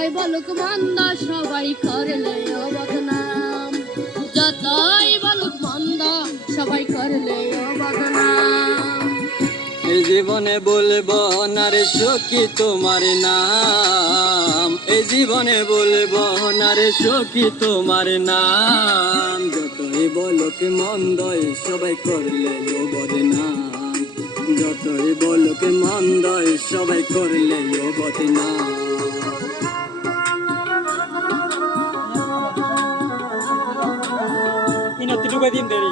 যতই বলুক মন্দ সবাই করলে ও বদনাম, যতই বলুক মন্দ সবাই করলে ও বদনাম। এই জীবনে বলবো না রে সখী তোমার নাম, এই জীবনে বলবো না রে সখী তোমার নাম, যতই বলুক মন্দ সবাই করলে ও বদনাম, যতই বলুক মন্দ সবাই করলে ও বদনাম। Ingat tidur gak tim dari?